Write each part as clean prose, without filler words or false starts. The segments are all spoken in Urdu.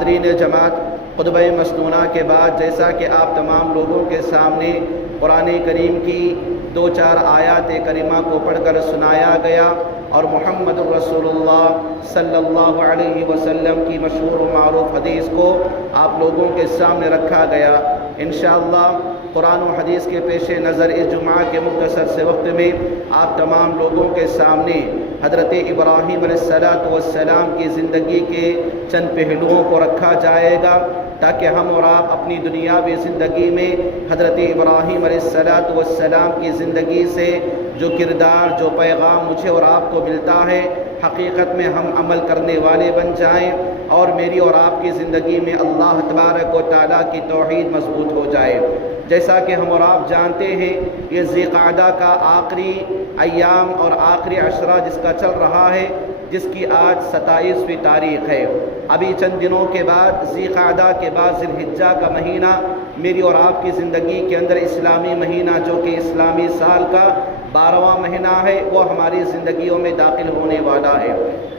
حاضرین جماعت، خطبہ مسنونہ کے بعد جیسا کہ آپ تمام لوگوں کے سامنے قرآن کریم کی 2-4 آیات کریمہ کو پڑھ کر سنایا گیا اور محمد الرسول اللہ صلی اللہ علیہ وسلم کی مشہور و معروف حدیث کو آپ لوگوں کے سامنے رکھا گیا، انشاءاللہ قرآن و حدیث کے پیش نظر اس جمعہ کے مختصر سے وقت میں آپ تمام لوگوں کے سامنے حضرت ابراہیم علیہ السلام کی زندگی کے چند پہلوؤں کو رکھا جائے گا تاکہ ہم اور آپ اپنی دنیاوی زندگی میں حضرت ابراہیم علیہ السلام کی زندگی سے جو کردار، جو پیغام مجھے اور آپ کو ملتا ہے، حقیقت میں ہم عمل کرنے والے بن جائیں اور میری اور آپ کی زندگی میں اللہ تبارک و تعالیٰ کی توحید مضبوط ہو جائے۔ جیسا کہ ہم اور آپ جانتے ہیں، یہ ذی قعدہ کا آخری ایام اور آخری عشرہ جس کا چل رہا ہے، جس کی آج 27ویں تاریخ ہے۔ ابھی چند دنوں کے بعد ذی قعدہ کے بعد ذی الحجہ کا مہینہ میری اور آپ کی زندگی کے اندر اسلامی مہینہ جو کہ اسلامی سال کا 12واں مہینہ ہے، وہ ہماری زندگیوں میں داخل ہونے والا ہے۔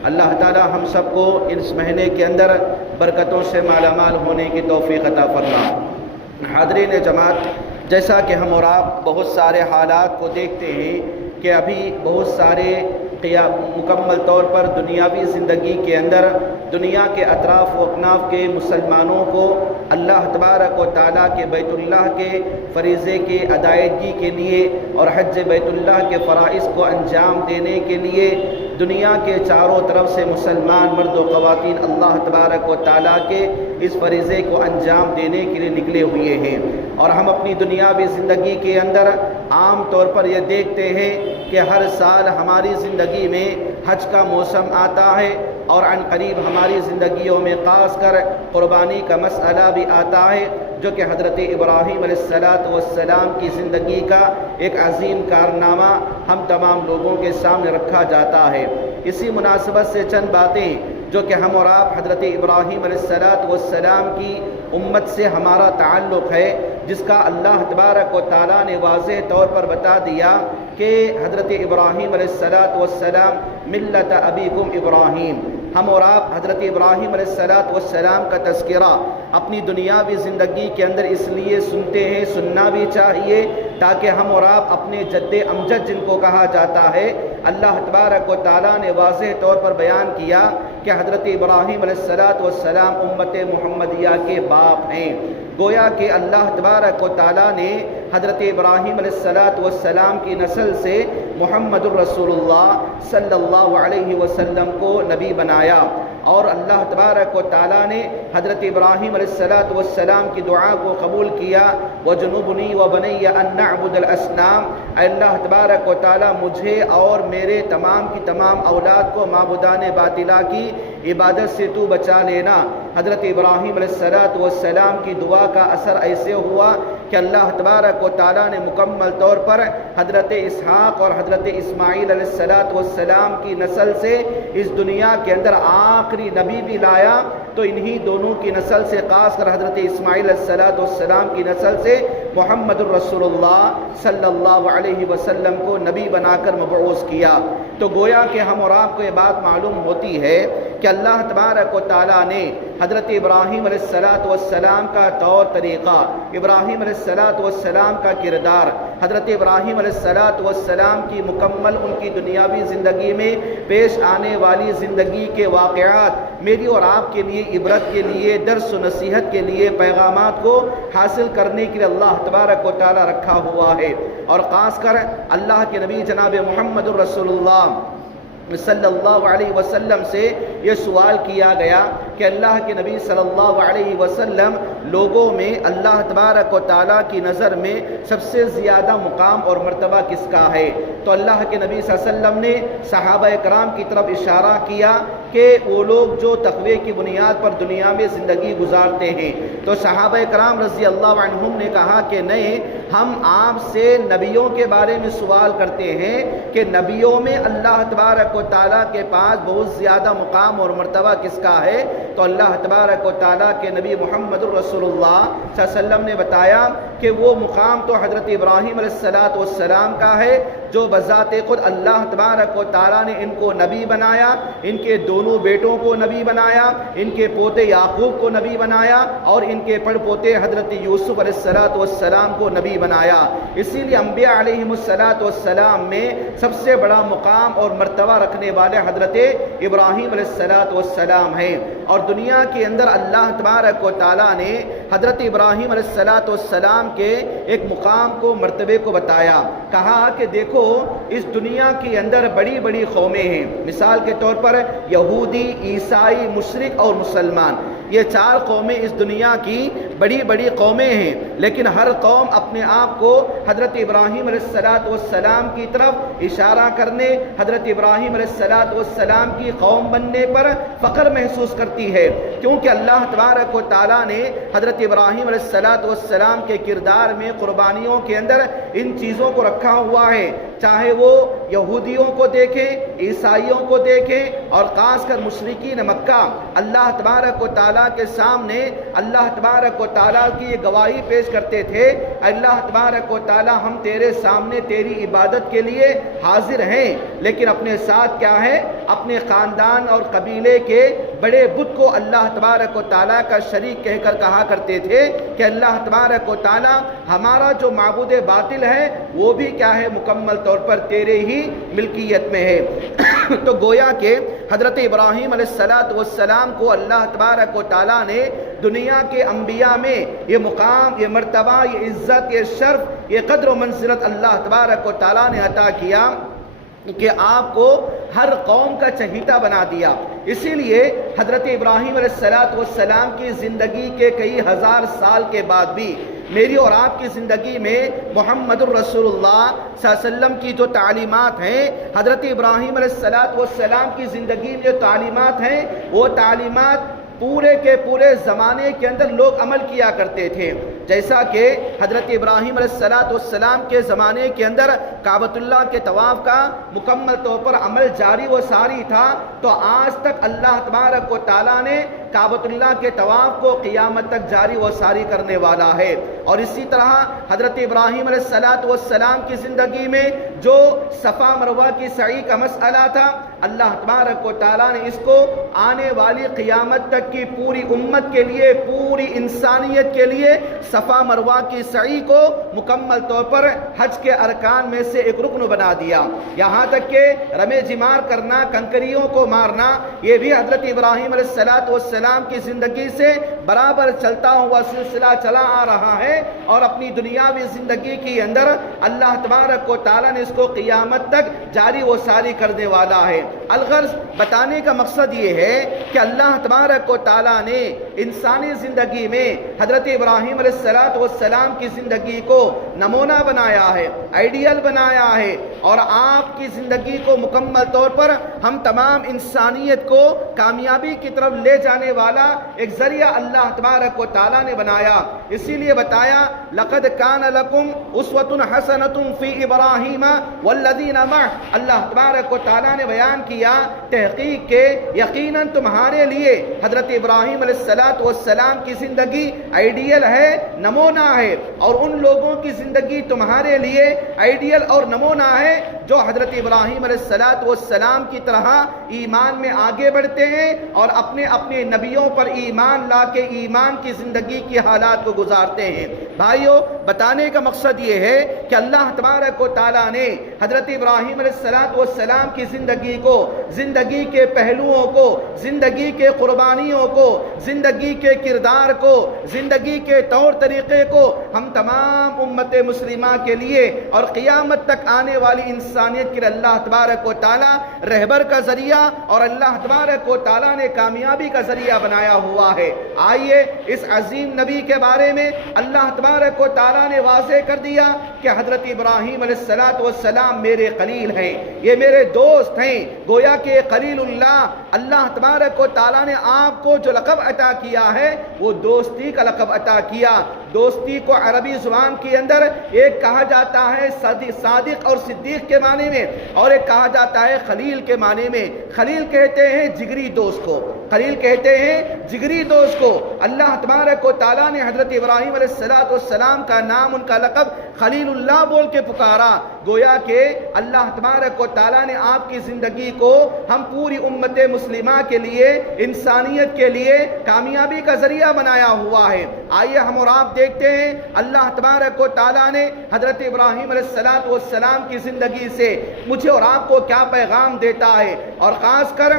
اللہ تعالی ہم سب کو اس مہینے کے اندر برکتوں سے مالا مال ہونے کی توفیق عطا فرمائے۔ حاضرین جماعت، جیسا کہ ہم اور آپ بہت سارے حالات کو دیکھتے ہیں کہ ابھی بہت سارے مکمل طور پر دنیاوی زندگی کے اندر دنیا کے اطراف و اکناف کے مسلمانوں کو اللہ تبارک و تعالیٰ کے بیت اللہ کے فریضے کے ادائیگی کے لیے اور حج بیت اللہ کے فرائض کو انجام دینے کے لیے دنیا کے چاروں طرف سے مسلمان مرد و خواتین اللہ تبارک و تعالیٰ کے اس فریضے کو انجام دینے کے لیے نکلے ہوئے ہیں۔ اور ہم اپنی دنیاوی زندگی کے اندر عام طور پر یہ دیکھتے ہیں کہ ہر سال ہماری زندگی میں حج کا موسم آتا ہے اور عن قریب ہماری زندگیوں میں خاص کر قربانی کا مسئلہ بھی آتا ہے، جو کہ حضرت ابراہیم علیہ السلام کی زندگی کا ایک عظیم کارنامہ ہم تمام لوگوں کے سامنے رکھا جاتا ہے۔ اسی مناسبت سے چند باتیں جو کہ ہم اور آپ حضرت ابراہیم علیہ السلام کی امت سے ہمارا تعلق ہے، جس کا اللہ تبارک و تعالیٰ نے واضح طور پر بتا دیا کہ حضرت ابراہیم علیہ السلام ملت ابیکم ابراہیم۔ ہم اور آپ حضرت ابراہیم علیہ السلام کا تذکرہ اپنی دنیاوی زندگی کے اندر اس لیے سنتے ہیں، سننا بھی چاہیے تاکہ ہم اور آپ اپنے جد امجد جن کو کہا جاتا ہے، اللہ تبارک و تعالیٰ نے واضح طور پر بیان کیا کہ حضرت ابراہیم علیہ السلام امت محمدیہ کے باپ ہیں۔ گویا کہ اللہ تبارک و تعالیٰ نے حضرت ابراہیم علیہ السلام کی نسل سے محمد الرسول اللہ صلی اللہ علیہ وسلم کو نبی بنایا، اور اللہ تبارک و تعالیٰ نے حضرت ابراہیم علیہ السلام کی دعا کو قبول کیا، وَجُنُوبُنِي وَبَنِيَّ أَن نَّعْبُدَ الْأَصْنَامَ۔ اے اللہ تبارک و تعالیٰ مجھے اور میرے تمام کی تمام اولاد کو معبودان باطلہ کی عبادت سے تو بچا لینا۔ حضرت ابراہیم علیہ السلام کی دعا کا اثر ایسے ہوا کہ اللہ تبارک و تعالیٰ نے مکمل طور پر حضرت اسحاق اور حضرت اسماعیل علیہ السلام کی نسل سے اس دنیا کے اندر آخری نبی بھی لایا، تو انہی دونوں کی نسل سے خاص کر حضرت اسماعیل علیہ السلام کی نسل سے محمد الرسول اللہ صلی اللہ علیہ وسلم کو نبی بنا کر مبعوث کیا۔ تو گویا کہ ہم اور آپ کو یہ بات معلوم ہوتی ہے کہ اللہ تبارک و تعالیٰ نے حضرت ابراہیم علیہ السلام کا طور طریقہ، ابراہیم علیہ السلام کا کردار، حضرت ابراہیم علیہ السلام کی مکمل ان کی دنیاوی زندگی میں پیش آنے والی زندگی کے واقعات میری اور آپ کے لیے عبرت کے لیے، درس و نصیحت کے لیے، پیغامات کو حاصل کرنے کے لیے اللہ تبارک و تعالیٰ رکھا ہوا ہے۔ اور خاص کر اللہ کے نبی جناب محمد الرسول اللہ صلی اللہ علیہ وسلم سے یہ سوال کیا گیا کہ اللہ کے نبی صلی اللہ علیہ وسلم لوگوں میں اللہ تبارک و تعالیٰ کی نظر میں سب سے زیادہ مقام اور مرتبہ کس کا ہے؟ تو اللہ کے نبی صلی اللہ علیہ وسلم نے صحابہ کرام کی طرف اشارہ کیا کہ وہ لوگ جو تقوی کی بنیاد پر دنیا میں زندگی گزارتے ہیں۔ تو صحابہ کرام رضی اللہ عنہم نے کہا کہ نہیں، ہم آپ سے نبیوں کے بارے میں سوال کرتے ہیں کہ نبیوں میں اللہ تبارک و تعالیٰ کے پاس بہت زیادہ مقام اور مرتبہ کس کا ہے؟ تو اللہ تبارک و تعالیٰ کے نبی محمد الرسول اللہ صلی اللہ علیہ وسلم نے بتایا کہ وہ مقام تو حضرت ابراہیم علیہ السلام کا ہے، جو بذات خود اللہ تبارک و تعالیٰ نے ان کو نبی بنایا، ان کے دونوں بیٹوں کو نبی بنایا، ان کے پوتے یعقوب کو نبی بنایا اور ان کے پڑ پوتے حضرت یوسف علیہ السلام کو نبی بنایا۔ اسی لیے انبیاء علیہم السلام میں سب سے بڑا مقام اور مرتبہ رکھنے والے حضرت ابراہیم علیہ السلام ہیں، اور دنیا کے اندر اللہ تبارک و تعالیٰ نے حضرت ابراہیم علیہ السلام کے ایک مقام کو، مرتبے کو بتایا، کہا کہ دیکھو اس دنیا کے اندر بڑی بڑی قومیں ہیں، مثال کے طور پر یہودی، عیسائی، مشرک اور مسلمان، یہ چار قومیں اس دنیا کی بڑی بڑی قومیں ہیں، لیکن ہر قوم اپنے آپ کو حضرت ابراہیم علیہ السلام کی طرف اشارہ کرنے، حضرت ابراہیم علیہ السلام کی قوم بننے پر فخر محسوس کرتی ہے، کیونکہ اللہ تبارک و تعالیٰ نے حضرت ابراہیم علیہ السلام کے کردار میں، قربانیوں کے اندر ان چیزوں کو رکھا ہوا ہے، چاہے وہ یہودیوں کو دیکھیں، عیسائیوں کو دیکھیں، اور خاص کر مشرکین مکہ اللہ تبارک و تعالیٰ کے سامنے اللہ تبارک و تعالیٰ کی یہ گواہی پیش کرتے تھے، اللہ تبارک و تعالیٰ ہم تیرے سامنے تیری عبادت کے لیے حاضر ہیں، لیکن اپنے ساتھ کیا ہے، اپنے خاندان اور قبیلے کے بڑے بت کو اللہ تبارک و تعالیٰ کا شریک کہہ کر کہا کرتے تھے کہ اللہ تبارک و تعالیٰ ہمارا جو معبود باطل ہے وہ بھی کیا ہے، مکمل طور پر تیرے ہی ملکیت میں ہے۔ تو گویا کہ حضرت ابراہیم علیہ السلام کو اللہ تبارک و تعالیٰ نے دنیا کے انبیاء میں یہ مقام، یہ مرتبہ، یہ عزت، یہ شرف، یہ قدر و منزلت اللہ تبارک و تعالیٰ نے عطا کیا کہ آپ کو ہر قوم کا چہیتا بنا دیا۔ اسی لیے حضرت ابراہیم علیہ السلام کی زندگی کے کئی ہزار سال کے بعد بھی میری اور آپ کی زندگی میں محمد الرسول اللہ صلی اللہ علیہ وسلم کی جو تعلیمات ہیں، حضرت ابراہیم علیہ السلام کی زندگی میں جو تعلیمات ہیں، وہ تعلیمات پورے کے پورے زمانے کے اندر لوگ عمل کیا کرتے تھے، جیسا کہ حضرت ابراہیم علیہ السلام کے زمانے کے اندر کعبۃ اللہ کے طواف کا مکمل طور پر عمل جاری و ساری تھا، تو آج تک اللہ تبارک و تعالیٰ نے کعبۃ اللہ کے طواف کو قیامت تک جاری و ساری کرنے والا ہے۔ اور اسی طرح حضرت ابراہیم علیہ السلام کی زندگی میں جو صفا مروہ کی سعی کا مسئلہ تھا، اللہ تبارک و تعالیٰ نے اس کو آنے والی قیامت تک کی پوری امت کے لیے، پوری انسانیت کے لیے صفا مروہ کی سعی کو مکمل طور پر حج کے ارکان میں سے ایک رکن بنا دیا۔ یہاں تک کہ رمے جمار کرنا، کنکریوں کو مارنا، یہ بھی حضرت ابراہیم علیہ السلام کی زندگی سے برابر چلتا ہوا سلسلہ چلا آ رہا ہے، اور اپنی دنیاوی زندگی کے اندر اللہ تبارک و تعالیٰ نے اس کو قیامت تک جاری و ساری کرنے والا ہے۔ الغرض بتانے کا مقصد یہ ہے کہ اللہ تبارک و تعالیٰ نے انسانی زندگی میں حضرت ابراہیم علیہ السلام کی زندگی کو نمونہ بنایا ہے، آئیڈیل بنایا ہے، اور آپ کی زندگی کو مکمل طور پر ہم تمام انسانیت کو کامیابی کی طرف لے جانے والا ایک ذریعہ اللہ تبارک و تعالیٰ نے بنایا۔ اسی لیے بتایا لقد کان لکم اسوۃ حسنۃ فی ابراہیم والذین معہ، اللہ تبارک و تعالیٰ نے بیان کیا تحقیق کے یقیناً تمہارے لیے حضرت ابراہیم علیہ السلام کی زندگی آئیڈیل ہے، نمونہ ہے، اور ان لوگوں کی زندگی تمہارے لیے آئیڈیل اور نمونہ ہے جو حضرت ابراہیم علیہ السلام کی طرح ایمان میں آگے بڑھتے ہیں اور اپنے اپنے نبیوں پر ایمان لا کے ایمان کی زندگی کی حالات کو گزارتے ہیں۔ بھائیو، بتانے کا مقصد یہ ہے کہ اللہ تبارک و تعالیٰ نے حضرت ابراہیم علیہ السلام کی زندگی کو، زندگی کے پہلوؤں کو، زندگی کے قربانیوں کو، زندگی کے کردار کو، زندگی کے طور طریقے کو ہم تمام امت مسلمہ کے لیے اور قیامت تک آنے والی انسانیت کے لیے اللہ تبارک و تعالیٰ رہبر کا ذریعہ اور اللہ تبارک و تعالیٰ نے کامیابی کا ذریعہ بنایا ہوا ہے۔ آئیے اس عظیم نبی کے بارے میں اللہ تبارک و تعالیٰ نے واضح کر دیا کہ حضرت ابراہیم علیہ السلام میرے خلیل ہیں، یہ میرے دوست ہیں، گویا کہ خلیل اللہ تبارک و تعالیٰ نے آپ کو جو لقب عطا کیا ہے وہ دوستی کا لقب عطا کیا۔ دوستی کو عربی زبان کے اندر ایک کہا جاتا ہے صادق اور صدیق کے معنی میں، اور ایک کہا جاتا ہے خلیل کے معنی میں۔ خلیل کہتے ہیں جگری دوست کو، خلیل کہتے ہیں جگری دوست کو۔ اللہ تبارک و تعالیٰ نے حضرت ابراہیم علیہ السلام کا نام، ان کا لقب خلیل اللہ بول کے پکارا، گویا کہ اللہ تبارک و تعالیٰ نے آپ کی زندگی کو ہم پوری امت مسلمہ کے لیے، انسانیت کے لیے کامیابی کا ذریعہ بنایا ہوا ہے۔ آئیے ہم اور آپ دیکھتے ہیں اللہ تبارک و تعالیٰ نے حضرت ابراہیم علیہ السلام کی زندگی سے مجھے اور آپ کو کیا پیغام دیتا ہے، اور خاص کر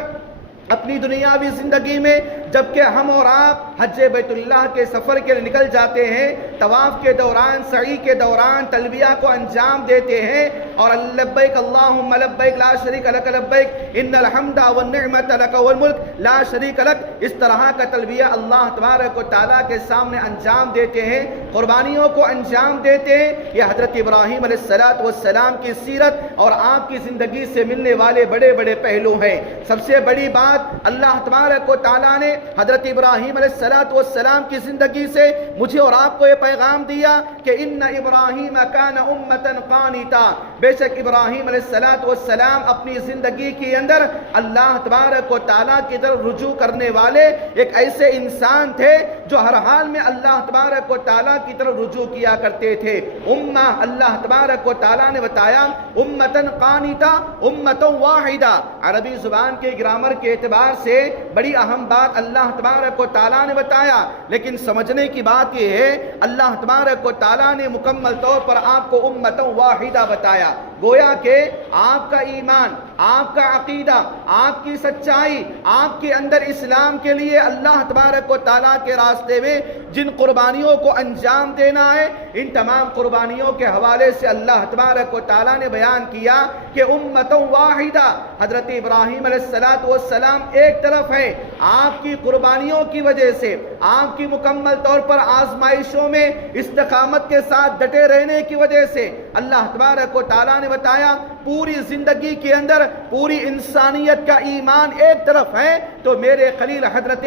اپنی دنیاوی زندگی میں جبکہ ہم اور آپ حج بیت اللہ کے سفر کے لیے نکل جاتے ہیں، طواف کے دوران، سعی کے دوران تلبیہ کو انجام دیتے ہیں اور لبیک اللہم لبیک لا شریک لک لبیک ان الحمد والنعمت لک والملک لا شریک لک، اس طرح کا تلبیہ اللہ تبارک و تعالیٰ کے سامنے انجام دیتے ہیں، قربانیوں کو انجام دیتے ہیں۔ یہ حضرت ابراہیم علیہ السلام کی سیرت اور آپ کی زندگی سے ملنے والے بڑے بڑے پہلو ہیں۔ سب سے بڑی بات، اللہ تبارک و تعالیٰ نے حضرت ابراہیم علیہ السلام کی زندگی سے مجھے اور آپ کو یہ پیغام دیا کہ ان ابراہیم کان امتا قانتا، بے شک ابراہیم علیہ السلام اپنی زندگی کے اندر اللہ تبارک و تعالیٰ کی طرف رجوع کرنے والے ایک ایسے انسان تھے جو ہر حال میں اللہ تبارک و تعالیٰ کی طرف رجوع کیا کرتے تھے۔ امہ، اللہ تبارک و تعالیٰ نے بتایا امتا قانتا، امتا واحدہ، عربی زبان کے گرامر کے اعتبار سے بڑی اہم بات اللہ تبارک و تعالیٰ نے بتایا، لیکن سمجھنے کی بات یہ ہے اللہ تبارک و تعالیٰ نے مکمل طور پر آپ کو امتا واحدہ بتایا۔ گویا کہ آپ کا ایمان، آپ کا عقیدہ، آپ کی سچائی، آپ کے اندر اسلام کے لیے اللہ تبارک و تعالیٰ کے راستے میں جن قربانیوں کو انجام دینا ہے، ان تمام قربانیوں کے حوالے سے اللہ تبارک و تعالیٰ نے بیان کیا کہ امتا واحدہ، حضرت ابراہیم علیہ السلام ایک طرف ہے، آپ کی قربانیوں کی وجہ سے، آپ کی مکمل طور پر آزمائشوں میں استقامت کے ساتھ ڈٹے رہنے کی وجہ سے اللہ تبارک و تعالیٰ نے بتایا پوری زندگی کے اندر پوری انسانیت کا ایمان ایک طرف ہے تو میرے خلیل حضرت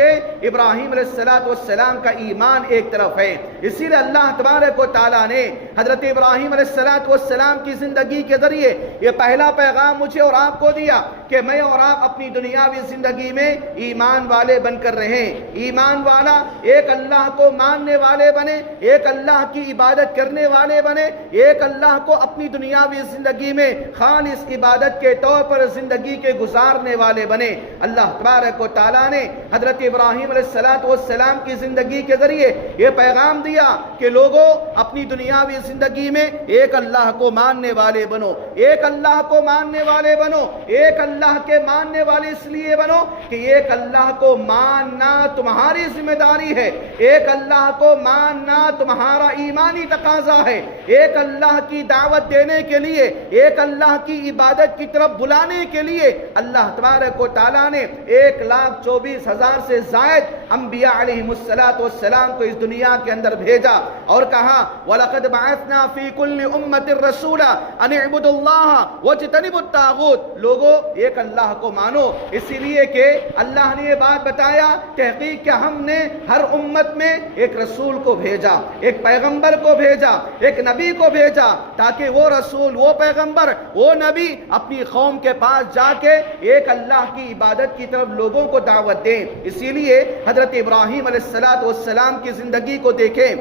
ابراہیم علیہ السلام کا ایمان ایک طرف ہے۔ اسی لئے اللہ تبارک و تعالیٰ نے حضرت ابراہیم علیہ السلام کی زندگی کے ذریعے یہ پہلا پیغام مجھے اور آپ کو دیا کہ میں اور آپ اپنی دنیاوی زندگی میں ایمان والے بن کر رہیں۔ ایمان والا ایک اللہ کو ماننے والے بنے، ایک اللہ کی عبادت کرنے والے بنے، ایک اللہ کو اپنی دنیاوی زندگی میں خالص عبادت کے طور پر زندگی کے گزارنے والے بنے۔ اللہ تبارک و تعالیٰ نے حضرت ابراہیم علیہ السلام کی زندگی کے ذریعے یہ پیغام دیا کہ لوگوں اپنی دنیاوی زندگی میں ایک اللہ کو ماننے والے بنو، ایک اللہ کو ماننے والے بنو، ایک اللہ کے ماننے والے اس لیے بنو کہ ایک اللہ کو ماننا تمہاری ذمہ داری ہے، ایک اللہ کو ماننا تمہارا ایمانی تقاضا ہے، ایک اللہ کی دعوت دینے کے لیے، ایک اللہ کی عبادت کی طرف بلانے کے لیے اللہ تبارک و تعالیٰ نے 1,24,000 سے زائد انبیاء علیہم السلام کو اس دنیا کے اندر بھیجا اور کہا وَلَقَدْ بَعَثْنَا فِي كُلِّ أُمَّةٍ رَسُولًا أَنِ اعْبُدُوا اللَّهَ وَاجْتَنِبُوا الطَّاغُوتَ، لوگوں ایک اللہ کو مانو، اسی لیے کہ اللہ نے یہ بات بتایا تحقیق کہ ہم نے ہر امت میں ایک رسول کو بھیجا، ایک پیغمبر کو بھیجا، ایک نبی کو بھیجا تاکہ وہ رسول، وہ پیغمبر، وہ نبی اپنی قوم کے پاس جا کے ایک اللہ کی عبادت کی طرف لوگوں کو دعوت دیں۔ اسی لیے حضرت ابراہیم علیہ السلام کی زندگی کو دیکھیں،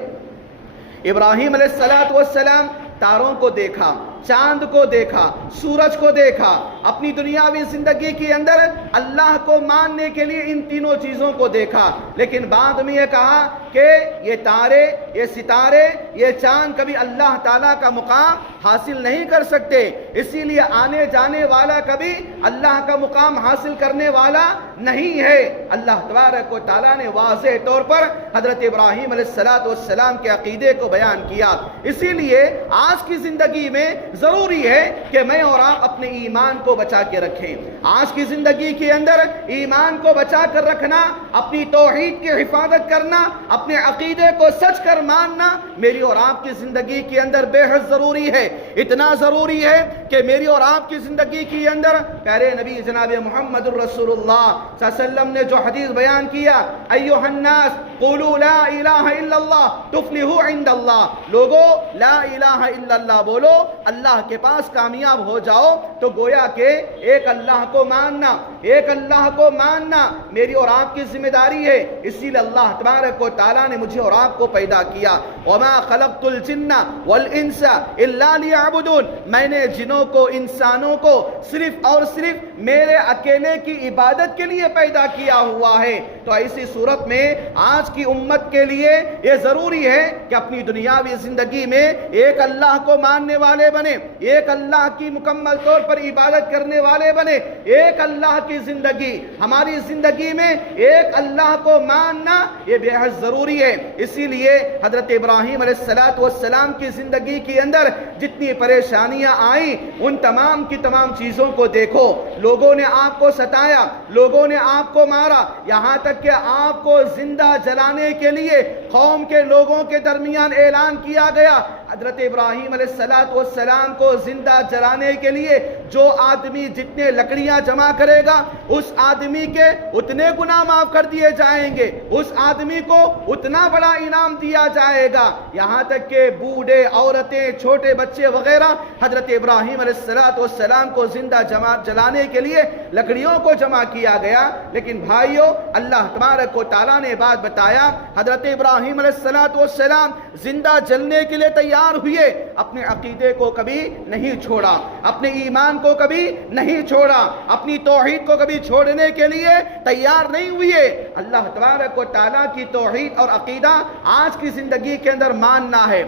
ابراہیم علیہ السلام تاروں کو دیکھا، چاند کو دیکھا، سورج کو دیکھا، اپنی دنیاوی زندگی کے اندر اللہ کو ماننے کے لیے ان تینوں چیزوں کو دیکھا، لیکن بعد میں یہ کہا کہ یہ تارے، یہ ستارے، یہ چاند کبھی اللہ تعالیٰ کا مقام حاصل نہیں کر سکتے، اسی لیے آنے جانے والا کبھی اللہ کا مقام حاصل کرنے والا نہیں ہے۔ اللہ تبارک و تعالیٰ نے واضح طور پر حضرت ابراہیم علیہ السلام کے عقیدے کو بیان کیا۔ اسی لیے آج کی زندگی میں ضروری ہے کہ میں اور آپ اپنے ایمان کو بچا کے رکھیں۔ آج کی زندگی کے اندر ایمان کو بچا کر رکھنا، اپنی توحید کی حفاظت کرنا، اپنے عقیدے کو سچ کر ماننا میری اور آپ کی زندگی کے اندر بے حد ضروری ہے۔ اتنا ضروری ہے کہ میری اور آپ کی زندگی کے اندر پیارے نبی جناب محمد الرسول اللہ صلی اللہ علیہ وسلم نے جو حدیث بیان کیا، ایھا الناس قولوا لا الہ الا اللہ تفلحوا عند اللہ، لوگو لا الہ الا اللہ بولو، اللہ اللہ کے پاس کامیاب ہو جاؤ تو گویا کہ ایک اللہ کو ماننا، ایک اللہ کو ماننا میری اور آپ کی ذمہ داری ہے۔ اسی لیے اللہ تبارک و تعالیٰ نے مجھے اور آپ کو پیدا کیا، وَمَا خَلَقْتُ الْجِنَّ وَالْإِنسَ إِلَّا لِيَعْبُدُونَ، میں نے جنوں کو انسانوں کو صرف اور صرف میرے اکیلے کی عبادت کے لیے پیدا کیا ہوا ہے۔ تو ایسی صورت میں آج کی امت کے لیے یہ ضروری ہے کہ اپنی دنیاوی زندگی میں ایک اللہ کو ماننے والے بنے، ایک اللہ کی مکمل طور پر عبادت کرنے والے بنے، ایک اللہ کی زندگی، ہماری زندگی میں ایک اللہ کو ماننا یہ بے حد ضروری ہے۔ اسی لیے حضرت ابراہیم علیہ السلام کی زندگی کے اندر جتنی پریشانیاں آئیں ان تمام کی تمام چیزوں کو دیکھو، لوگوں نے آپ کو ستایا، لوگوں نے آپ کو مارا، یہاں تک کہ آپ کو زندہ جلانے کے لیے قوم کے لوگوں کے درمیان اعلان کیا گیا۔ حضرت ابراہیم علیہ السلام کو زندہ جلانے کے لیے جو آدمی جتنے لکڑیاں جمع کرے گا اس آدمی کے اتنے گناہ معاف کر دیے جائیں گے، اس آدمی کو اتنا بڑا انعام دیا جائے گا، یہاں تک کہ بوڑھے، عورتیں، چھوٹے بچے وغیرہ حضرت ابراہیم علیہ السلام کو زندہ جلانے کے لیے لکڑیوں کو جمع کیا گیا۔ لیکن بھائیو، اللہ تبارک و تعالیٰ نے بات بتایا، حضرت ابراہیم علیہ السلام زندہ جلنے کے لیے تیار ہوئے، اپنے عقیدے کو کبھی نہیں چھوڑا، اپنے ایمان کو کبھی نہیں چھوڑا، اپنی توحید کو کبھی چھوڑنے کے لیے تیار نہیں ہوئے۔ اللہ تبارک و تعالیٰ کی توحید اور عقیدہ آج کی زندگی کے اندر ماننا ہے،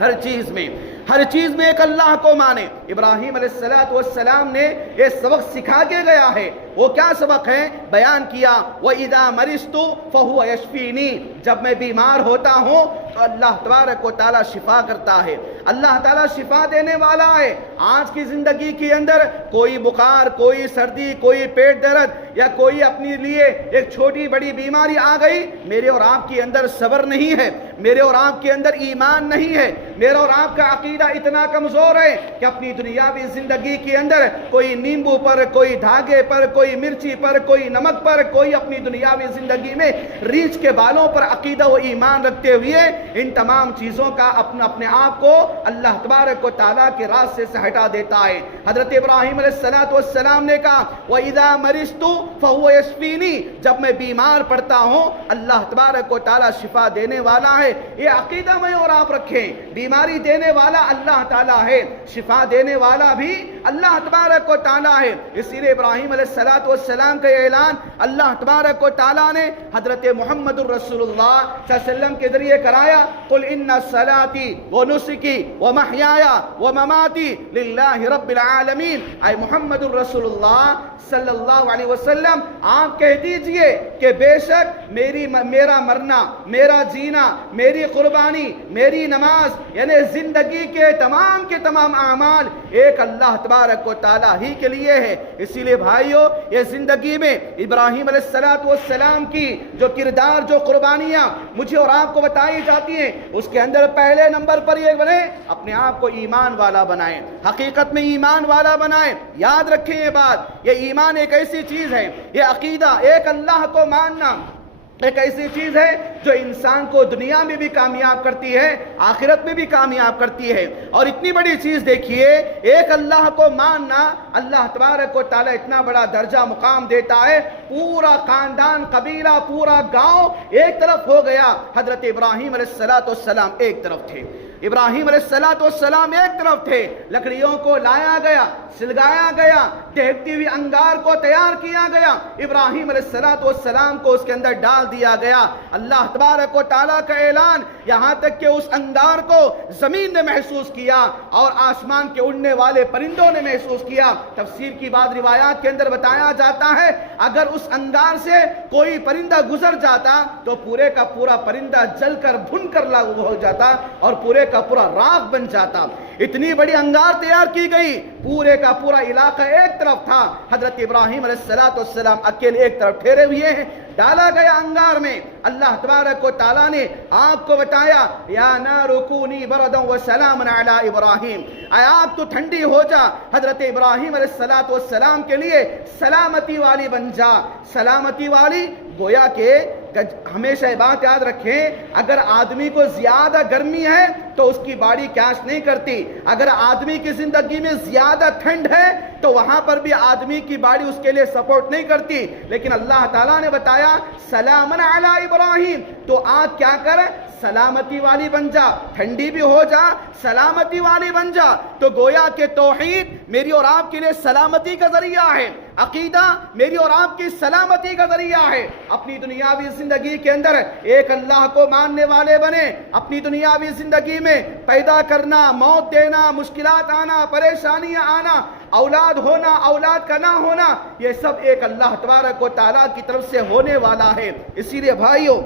ہر چیز میں ایک اللہ کو مانے۔ ابراہیم علیہ السلام نے یہ سبق سکھا کے گیا ہے، وہ کیا سبق ہے بیان کیا، وَإِذَا مَرِضْتُ فَهُوَ يَشْفِينِي، جب میں بیمار ہوتا ہوں تو اللہ تبارک و تعالیٰ شفا کرتا ہے، اللہ تعالیٰ شفا دینے والا ہے۔ آج کی زندگی کے اندر کوئی بخار، کوئی سردی، کوئی پیٹ درد یا کوئی اپنے لیے ایک چھوٹی بڑی بیماری آ گئی، میرے اور آپ کے اندر صبر نہیں ہے، میرے اور آپ کے اندر ایمان نہیں ہے، میرا اور آپ کا عقیدہ اتنا کمزور ہے کہ اپنی دنیاوی زندگی کے اندر کوئی نیمبو پر، کوئی دھاگے پر، کوئی مرچی پر، کوئی نمک پر، کوئی اپنی دنیاوی زندگی میں ریچھ کے بالوں پر عقیدہ و ایمان رکھتے ہوئے ان تمام چیزوں کا اپنے آپ کو اللہ تبارک و تعالیٰ کے راستے سے ہٹا دیتا ہے۔ حضرت ابراہیم علیہ السلام نے کہا وَإِذَا مَرِضْتُ فَهُوَ يَشْفِينِي، جب میں بیمار پڑتا ہوں اللہ تبارک و تعالیٰ شفا دینے والا ہے۔ یہ عقیدہ میں اور آپ رکھیں، بیماری دینے والا اللہ تعالیٰ ہے، شفا دینے والا بھی اللہ تبارک و تعالیٰ ہے۔ اسی لیے ابراہیم علیہ السلام کا اعلان اللہ تبارک و تعالیٰ نے حضرت محمد الرسول اللہ صلی اللہ علیہ وسلم کے ذریعے کرایا، قل ان صلاتي ونسكي ومحياي ومماتي لله رب العالمین۔ اے محمد الرسول اللہ صلی اللہ علیہ وسلم آپ کہہ دیجئے کہ بے شک میرا مرنا، میرا جینا، میری قربانی، میری نماز، یعنی زندگی کے تمام اعمال ایک اللہ تبارک و تعالیٰ ہی کے لیے ہے۔ اسی لیے بھائیو، یہ زندگی میں ابراہیم علیہ السلام کی جو کردار، جو قربانیاں مجھے اور آپ کو بتائی جاتی ہیں، اس کے اندر پہلے نمبر پر یہ بنے اپنے آپ کو ایمان والا بنائیں، حقیقت میں ایمان والا بنائیں۔ یاد رکھیں یہ بات، یہ ایمان ایک ایسی چیز ہے، یہ عقیدہ ایک اللہ کو ماننا ایک ایسی چیز ہے جو انسان کو دنیا میں بھی کامیاب کرتی ہے، آخرت میں بھی کامیاب کرتی ہے۔ اور اتنی بڑی چیز دیکھیے، ایک اللہ کو ماننا، اللہ تبارک و تعالیٰ اتنا بڑا درجہ مقام دیتا ہے، پورا خاندان، قبیلہ، پورا گاؤں ایک طرف ہو گیا، حضرت ابراہیم علیہ السلام ایک طرف تھے، ابراہیم علیہ السلام ایک طرف تھے، لکڑیوں کو لایا گیا، سلگایا گیا، دہکتی ہوئی انگار کو تیار کیا گیا، ابراہیم علیہ السلام کو اس کے اندر ڈال دیا گیا۔ اللہ تبارک و تعالیٰ کا اعلان، یہاں تک کہ اس انگار کو زمین نے محسوس کیا اور آسمان کے اڑنے والے پرندوں نے محسوس کیا۔ تفسیر کی بعض روایات کے اندر بتایا جاتا ہے اگر اس انگار سے کوئی پرندہ گزر جاتا تو پورے کا پورا پرندہ جل کر بھن کر لاگو ہو جاتا اور پورے کا پورا راکھ بن جاتا۔ اتنی بڑی انگار تیار کی گئی، پورے کا پورا علاقہ ایک طرف تھا، حضرت ابراہیم علیہ السلام اکیلے ایک طرف ٹھہرے ہوئے ہیں، ڈالا گیا انگار میں۔ اللہ تبارک و تعالیٰ نے آپ کو بتایا یا نار کونی بردا وسلاما علی ابراہیم، اے آگ تو ٹھنڈی ہو جا، حضرت ابراہیم علیہ السلام کے لیے سلامتی والی بن جا۔ سلامتی والی گویا کہ ہمیشہ یہ بات یاد رکھیں، اگر آدمی کو زیادہ گرمی ہے تو اس کی باڈی کیش نہیں کرتی، اگر آدمی کی زندگی میں زیادہ ٹھنڈ ہے تو وہاں پر بھی آدمی کی باڈی اس کے لیے سپورٹ نہیں کرتی۔ لیکن اللہ تعالیٰ نے بتایا سلامن علی ابراہیم، تو آج کیا کر سلامتی والی بن جا، ٹھنڈی بھی ہو جا سلامتی والی بن جا۔ تو گویا کہ توحید میری اور آپ کے لیے سلامتی کا ذریعہ ہے، عقیدہ میری اور آپ کی سلامتی کا ذریعہ ہے۔ اپنی دنیاوی زندگی کے اندر ایک اللہ کو ماننے والے بنے، اپنی دنیاوی زندگی میں پیدا کرنا، موت دینا، مشکلات آنا، پریشانیاں آنا، اولاد ہونا، اولاد کا نہ ہونا، یہ سب ایک اللہ تبارک و تعالیٰ کی طرف سے ہونے والا ہے۔ اسی لیے بھائیوں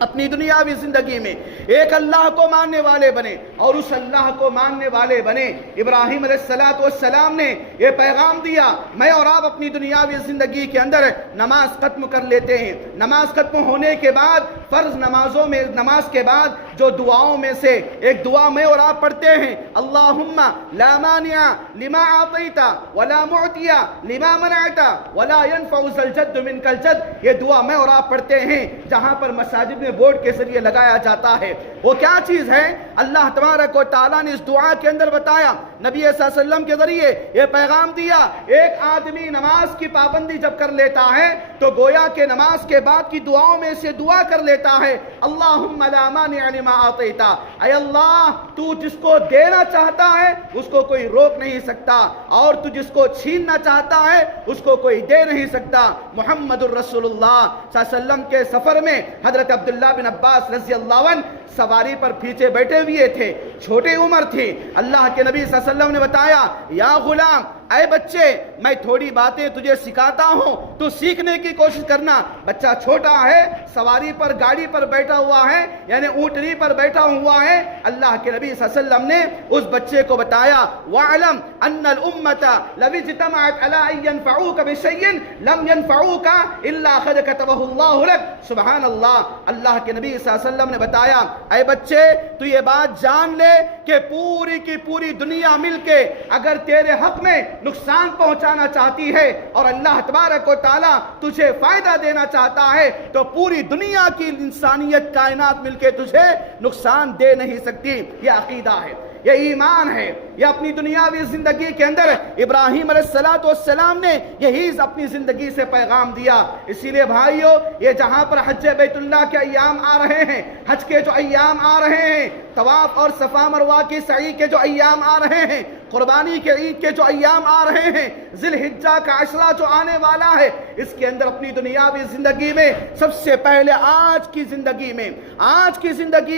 اپنی دنیاوی زندگی میں ایک اللہ کو ماننے والے بنے، اور اس اللہ کو ماننے والے بنے۔ ابراہیم علیہ السلام نے یہ پیغام دیا، میں اور آپ اپنی دنیاوی زندگی کے اندر نماز ختم کر لیتے ہیں، نماز ختم ہونے کے بعد فرض نمازوں میں نماز کے بعد جو دعاؤں میں سے ایک دعا میں اور آپ پڑھتے ہیں، اللہم لا مانع لما اعطیت ولا معطی لما منعت ولا ينفع ذا الجد منک الجد، یہ دعا میں اور آپ پڑھتے ہیں، جہاں پر مساجد میں بورڈ کے ذریعے لگایا جاتا ہے۔ وہ کیا چیز ہے؟ اللہ تبارک و تعالیٰ نے اس دعا کے اندر بتایا، نبی صلی اللہ علیہ وسلم کے ذریعے یہ پیغام دیا، ایک آدمی نماز کی پابندی جب کر لیتا ہے تو گویا کہ نماز کے بعد کی دعاؤں میں سے دعا کر لیتا ہے، اللہم لا مانع لما اعطیت، اے اللہ تو جس کو دینا چاہتا ہے اس کو کوئی روک نہیں سکتا، اور تو جس کو چھیننا چاہتا ہے اس کو کوئی دے نہیں سکتا۔ محمد الرسول اللہ صلی اللہ علیہ وسلم کے سفر میں حضرت عبداللہ بن عباس رضی اللہ عنہ سواری پر پیچھے بیٹھے ہوئے تھے، چھوٹے عمر تھی۔ اللہ کے نبی صلی اللہ علیہ وسلم نے بتایا، یا غلام، اے بچے، میں تھوڑی باتیں تجھے سکھاتا ہوں، تو سیکھنے کی کوشش کرنا۔ بچہ چھوٹا ہے، سواری پر گاڑی پر بیٹھا ہوا ہے، یعنی اونٹنی پر بیٹھا ہوا ہے۔ اللہ کے نبی صلی اللہ علیہ وسلم نے اس بچے کو بتایا، وَاعْلَمْ أَنَّ الْأُمَّةَ لَوِ اجْتَمَعَتْ عَلَىٰ أَن يَنفَعُوكَ بِشَيْءٍ لَمْ يَنفَعُوكَ إِلَّا قَدْ كَتَبَهُ اللَّهُ لَكَ۔ سبحان اللہ، اللہ کے نبی صلی اللہ علیہ وسلم نے بتایا، اے بچے تو یہ بات جان لے کہ پوری کی پوری دنیا مل کے اگر تیرے حق میں نقصان پہنچانا چاہتی ہے اور اللہ تبارک و تعالیٰ تجھے فائدہ دینا چاہتا ہے تو پوری دنیا کی انسانیت کائنات مل کے تجھے نقصان دے نہیں سکتی۔ یہ عقیدہ ہے، یہ ایمان ہے، یہ اپنی دنیاوی زندگی کے اندر ابراہیم علیہ السلام نے یہی اپنی زندگی سے پیغام دیا۔ اسی لیے بھائیو، یہ جہاں پر حج بیت اللہ کے ایام آ رہے ہیں، حج کے جو ایام آ رہے ہیں، طواف اور صفا مروہ کی سعی کے جو ایام آ رہے ہیں، قربانی کے عید کے جو ایام آ رہے ہیں، ذی الحجہ کا عشرہ جو آنے والا ہے، اس کے اندر اپنی دنیاوی زندگی میں سب سے پہلے آج کی زندگی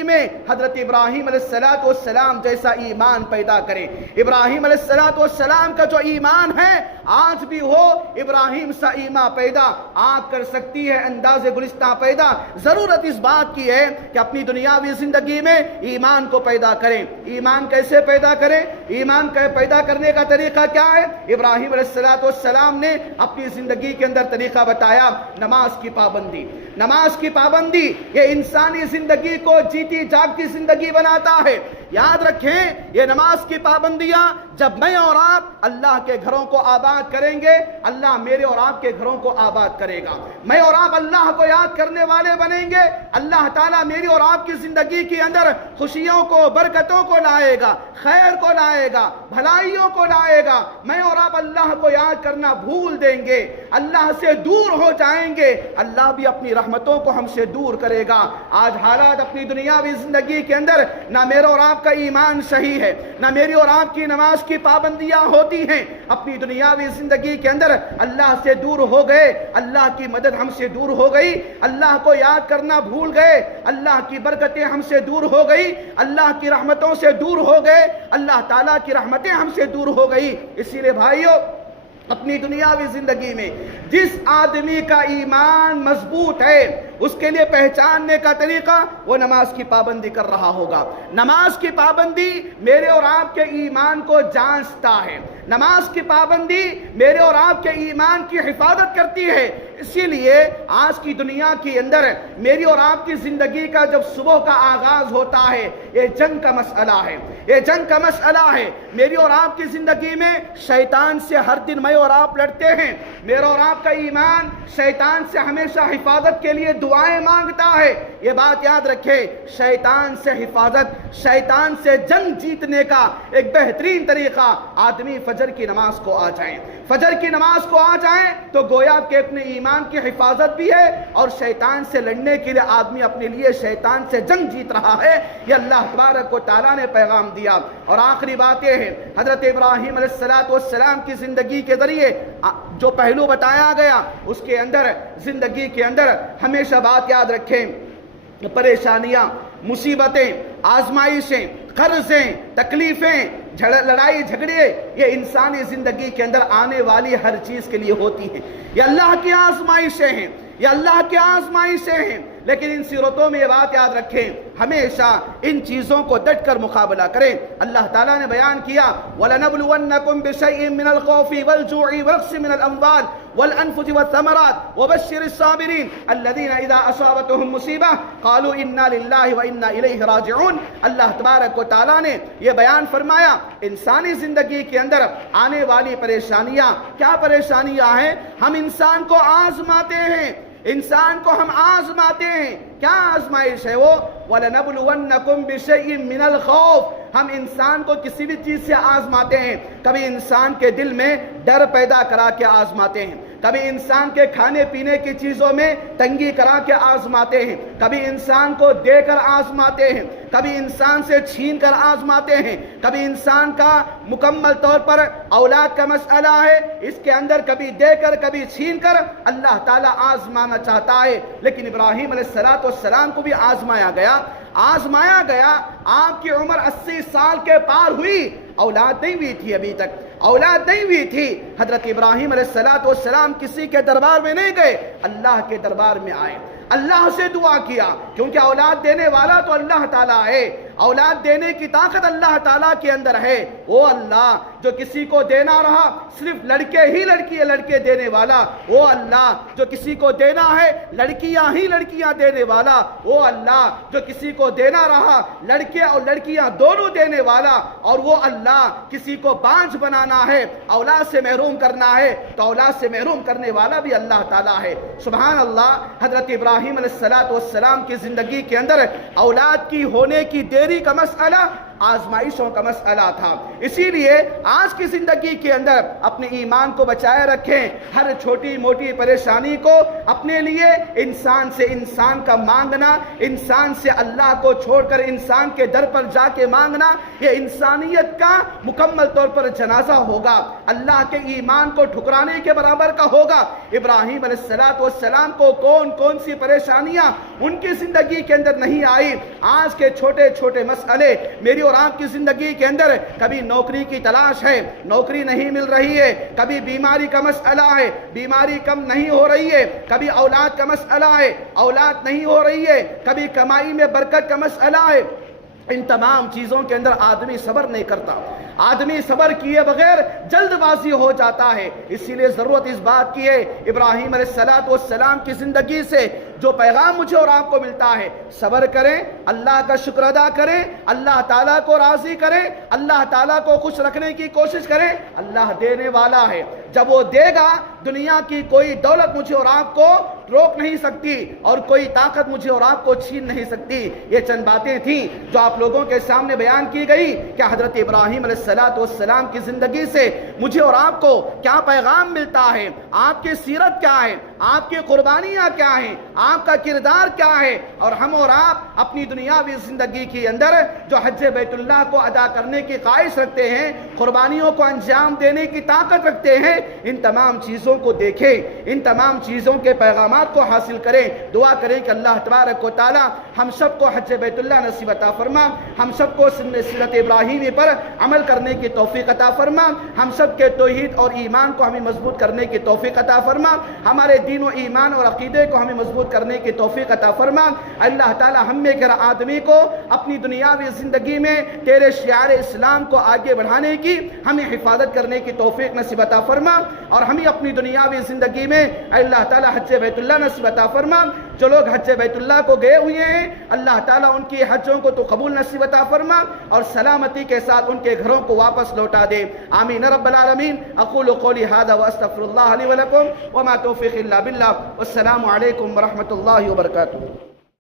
میں حضرت ابراہیم علیہ السلام جیسا ایمان پیدا کریں۔ ابراہیم علیہ السلام کا جو ایمان ہے آج بھی ہو، ابراہیم سا ایمان پیدا آپ کر سکتی ہے، انداز گلستہ پیدا۔ ضرورت اس بات کی ہے کہ اپنی دنیاوی زندگی میں ایمان کو پیدا کریں۔ ایمان کیسے پیدا کریں؟ ایمان پیدا کرنے کا طریقہ کیا ہے؟ ابراہیم علیہ السلام نے اپنی زندگی کے اندر طریقہ بتایا، نماز کی پابندی۔ نماز کی پابندی یہ انسانی زندگی کو جیتی جاگتی زندگی بناتا ہے۔ یاد رکھیں، یہ نماز کی پابندیاں جب میں اور آپ اللہ کے گھروں کو آباد کریں گے، اللہ میرے اور آپ کے گھروں کو آباد کرے گا۔ میں اور آپ اللہ کو یاد کرنے والے بنیں گے، اللہ تعالیٰ میری اور آپ کی زندگی کے اندر خوشیوں کو، برکتوں کو لائے گا، خیر کو لائے گا، بھلائیوں کو لائے گا۔ میں اور آپ اللہ کو یاد کرنا بھول دیں گے، اللہ سے دور ہو جائیں گے، اللہ بھی اپنی رحمتوں کو ہم سے دور کرے گا۔ آج حالات اپنی دنیاوی زندگی کے اندر، نہ میرے اور آپ کا ایمان صحیح ہے، نہ میری اور آپ کی نماز کی پابندیاں ہوتی ہیں، اپنی دنیاوی زندگی کے اندر اللہ سے دور ہو گئے، اللہ کی مدد ہم سے دور ہو گئی، اللہ کو یاد کرنا بھول گئے، اللہ کی برکتیں ہم سے دور ہو گئی، اللہ کی رحمتوں سے دور ہو گئے، اللہ تعالیٰ کی رحمتیں ہم سے دور ہو گئی۔ اسی لیے بھائیو، اپنی دنیاوی زندگی میں جس آدمی کا ایمان مضبوط ہے اس کے لیے پہچاننے کا طریقہ وہ نماز کی پابندی کر رہا ہوگا۔ نماز کی پابندی میرے اور آپ کے ایمان کو جانچتا ہے، نماز کی پابندی میرے اور آپ کے ایمان کی حفاظت کرتی ہے۔ اسی لیے آج کی دنیا کے اندر میری اور آپ کی زندگی کا جب صبح کا آغاز ہوتا ہے یہ جنگ کا مسئلہ ہے، یہ جنگ کا مسئلہ ہے۔ میری اور آپ کی زندگی میں شیطان سے ہر دن میں اور آپ لڑتے ہیں۔ میرا اور آپ کا ایمان شیطان سے ہمیشہ حفاظت کے لیے دعائیں مانگتا ہے۔ یہ بات یاد رکھے، شیطان سے حفاظت، شیطان سے جنگ جیتنے کا ایک بہترین طریقہ آدمی فجر کی نماز کو آ جائیں۔ فجر کی نماز کو آ جائیں تو گویا کہ اپنے ایمان کی حفاظت بھی ہے اور شیطان سے لڑنے کے لیے آدمی اپنے لیے شیطان سے جنگ جیت رہا ہے۔ یہ اللہ تبارک و تعالیٰ نے پیغام دیا۔ اور آخری بات یہ ہے، حضرت ابراہیم علیہ السلام کی زندگی کے ذریعے جو پہلو بتایا گیا اس کے اندر، زندگی کے اندر ہمیشہ بات یاد رکھیں، پریشانیاں، مصیبتیں، آزمائشیں، قرضیں، تکلیفیں، لڑائی جھگڑے، یہ انسانی زندگی کے اندر آنے والی ہر چیز کے لیے ہوتی ہیں۔ یہ اللہ کی آزمائشیں ہیں، یہ اللہ کی آزمائشیں ہیں، لیکن ان صورتوں میں یہ بات یاد رکھیں، ہمیشہ ان چیزوں کو ڈٹ کر مقابلہ کریں۔ اللہ تعالیٰ نے بیان کیا وَلَنَبْلُوَنَّكُمْ بِشَيْءٍ مِّنَ الْخَوْفِ وَالْجُوعِ وَنَقْصٍ مِّنَ الْأَمْوَالِ وَالْأَنفُسِ وَالثَّمَرَاتِ وَبَشِّرِ الصَّابِرِينَ الَّذِينَ إِذَا أَصَابَتْهُمْ مُصِيبَةٌ قَالُوا إِنَّا لِلَّهِ وَإِنَّا إِلَيْهِ رَاجِعُونَ۔ اللہ تبارک و تعالیٰ نے یہ بیان فرمایا انسانی زندگی کے اندر آنے والی پریشانیاں، کیا پریشانیاں ہیں؟ ہم انسان کو آزماتے ہیں، انسان کو ہم آزماتے ہیں۔ کیا آزمائش ہے وہ؟ وَلَنَبْلُوَنَّكُمْ بِشَيْءٍ مِّنَ الْخَوْفِ، ہم انسان کو کسی بھی چیز سے آزماتے ہیں۔ کبھی انسان کے دل میں ڈر پیدا کرا کے آزماتے ہیں، کبھی انسان کے کھانے پینے کی چیزوں میں تنگی کرا کے آزماتے ہیں، کبھی انسان کو دے کر آزماتے ہیں، کبھی انسان سے چھین کر آزماتے ہیں، کبھی انسان کا مکمل طور پر اولاد کا مسئلہ ہے، اس کے اندر کبھی دے کر کبھی چھین کر اللہ تعالیٰ آزمانا چاہتا ہے۔ لیکن ابراہیم علیہ السلام کو بھی آزمایا گیا، آزمایا گیا۔ آپ کی عمر 80 سال کے پار ہوئی، اولاد نہیں ہوئی تھی، ابھی تک اولاد نہیں ہوئی تھی۔ حضرت ابراہیم علیہ السلام کسی کے دربار میں نہیں گئے، اللہ کے دربار میں آئے، اللہ سے دعا کیا، کیونکہ اولاد دینے والا تو اللہ تعالیٰ ہے، اولاد دینے کی طاقت اللہ تعالیٰ کے اندر ہے۔ وہ اللہ جو کسی کو دینا رہا صرف لڑکے ہی لڑکے دینے والا، وہ اللہ جو کسی کو دینا ہے لڑکیاں ہی لڑکیاں دینے والا، وہ اللہ جو کسی کو دینا رہا لڑکے اور لڑکیاں دونوں دینے والا، اور وہ اللہ کسی کو بانجھ بنانا ہے، اولاد سے محروم کرنا ہے تو اولاد سے محروم کرنے والا بھی اللہ تعالیٰ ہے۔ سبحان اللہ۔ حضرت ابراہیم علیہ السلام کی زندگی کے اندر اولاد کی ہونے کی دیری کا مسئلہ آزمائشوں کا مسئلہ تھا۔ اسی لیے آج کی زندگی کے اندر اپنے ایمان کو بچائے رکھیں، ہر چھوٹی موٹی پریشانی کو اپنے لیے انسان سے انسان کا مانگنا، انسان سے اللہ کو چھوڑ کر انسان کے در پر جا کے مانگنا، یہ انسانیت کا مکمل طور پر جنازہ ہوگا، اللہ کے ایمان کو ٹھکرانے کے برابر کا ہوگا۔ ابراہیم علیہ السلام کو کون کون سی پریشانیاں ان کی زندگی کے اندر نہیں آئی۔ آج کے چھوٹے چھوٹے مسئلے میری اور آپ کی زندگی کے اندر، کبھی نوکری کی تلاش ہے، نوکری نہیں مل رہی ہے، کبھی بیماری کا مسئلہ ہے، بیماری کم نہیں ہو رہی ہے، کبھی اولاد کا مسئلہ ہے، اولاد نہیں ہو رہی ہے، کبھی کمائی میں برکت کا مسئلہ ہے۔ ان تمام چیزوں کے اندر آدمی صبر نہیں کرتا، آدمی صبر کیے بغیر جلد بازی ہو جاتا ہے۔ اسی لیے ضرورت اس بات کی ہے، ابراہیم علیہ السلام کی زندگی سے جو پیغام مجھے اور آپ کو ملتا ہے، صبر کریں، اللہ کا شکر ادا کریں، اللہ تعالیٰ کو راضی کریں، اللہ تعالیٰ کو خوش رکھنے کی کوشش کریں۔ اللہ دینے والا ہے، جب وہ دے گا دنیا کی کوئی دولت مجھے اور آپ کو روک نہیں سکتی اور کوئی طاقت مجھے اور آپ کو چھین نہیں سکتی۔ یہ چند باتیں تھیں جو آپ لوگوں کے سامنے بیان کی گئی کہ حضرت ابراہیم علیہ السلام کی زندگی سے مجھے اور آپ کو کیا پیغام ملتا ہے، آپ کی سیرت کیا ہے، آپ کی قربانیاں کیا ہیں، آپ کا کردار کیا ہے، اور ہم اور آپ اپنی دنیاوی زندگی کے اندر جو حج بیت اللہ کو ادا کرنے کی خواہش رکھتے ہیں، قربانیوں کو انجام دینے کی طاقت رکھتے ہیں، ان تمام چیزوں کو دیکھیں، ان تمام چیزوں کے پیغامات کو حاصل کریں۔ دعا کریں کہ اللہ تبارک و تعالی ہم سب کو حج بیت اللہ نصیب عطا فرما، ہم سب کو سنت ابراہیمی پر عمل کرنے کی توفیق عطا فرما، ہم سب کے توحید اور ایمان کو ہمیں مضبوط کرنے کی توفیق عطا فرما، ہمارے یقین و ایمان اور عقیدے کو ہمیں مضبوط کرنے کی توفیق عطا فرما۔ اللہ تعالی ہم میں ہر آدمی کو اپنی دنیاوی زندگی میں تیرے شعار اسلام کو آگے بڑھانے کی ہمیں حفاظت کرنے کی توفیق نصیب عطا فرما، اور ہمیں اپنی دنیاوی زندگی میں اللہ تعالی حج بیت اللہ نصیب عطا فرما۔ جو لوگ حج بیت اللہ کو گئے ہوئے ہیں اللہ تعالیٰ ان کی حجوں کو تو قبول نصیب عطا فرما اور سلامتی کے ساتھ ان کے گھروں کو واپس لوٹا دے، آمین رب العالمین۔ اقول قولی ھذا واستغفر اللہ لی ولکم وما توفیق الا باللہ، والسلام علیکم ورحمۃ اللہ وبرکاتہ۔